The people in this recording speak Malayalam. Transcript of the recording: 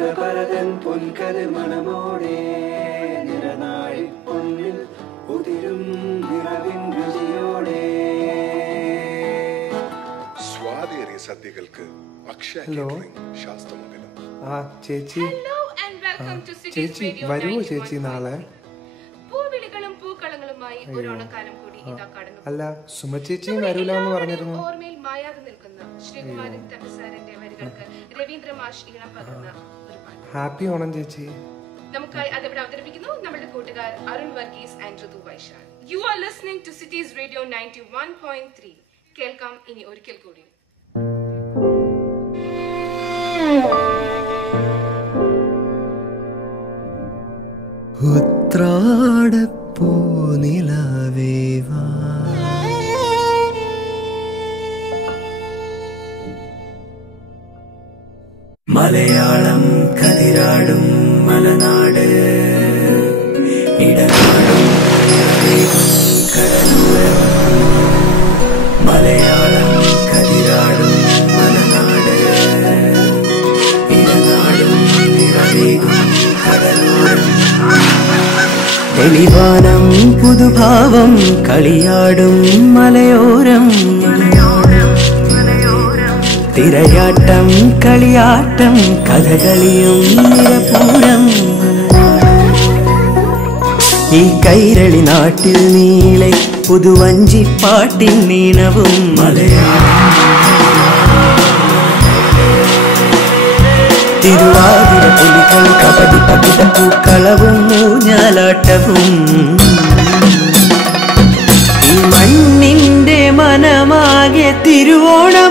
നിറപരതൻ പൊൻകതിർ മണമോടെ നിറനാഴി പൊന്നിൽ ഉതിരും നിറവിൻ രുചിയോടെ സ്വാദേറിയ സദ്യകൾക്ക് അക്ഷയ ശാസ്ത്രമംഗലം. ചേച്ചി ചേച്ചി വരുമോ ചേച്ചി നാളെ? അല്ല സുമ ചേച്ചിയും വരൂല എന്ന് പറഞ്ഞിരുന്നു. ഹാപ്പി ഓണം ചേച്ചി. നമുക്കായി അതിവിടെ അവതരിപ്പിക്കുന്നു നമ്മുടെ കൂട്ടുകാർ Arun Varghese and Ritu Vaishal. You are listening to city's radio 91.3. കേൾക്കാം ഇനി ഒരിക്കൽ കൂടി. ഉത്രാടപ്പൂ നിലവേവാ മലയാളം കതിരാടും മലനാട് ഇടനാടും കടലൂരം മലയാളം കതിരാടും മലനാട് ഇടനാടും നിറവേകും കടലൂരം തെളിവാനം പുതുഭാവം കളിയാടും മലയോരം തിരയാട്ടം കളിയാട്ടം കഥകളിയും നിറപൂരം ഈ കൈരളി നാട്ടിൽ നീളെ പുതുവഞ്ചിപ്പാട്ടിൻ നീണവും തിരുവാതിര പുലികൾ കബഡി പകിട പൂക്കളവും ഊഞ്ഞാലാട്ടവും ഈ മണ്ണിന്റെ മനമാകെ തിരുവോണമഹോത്സവം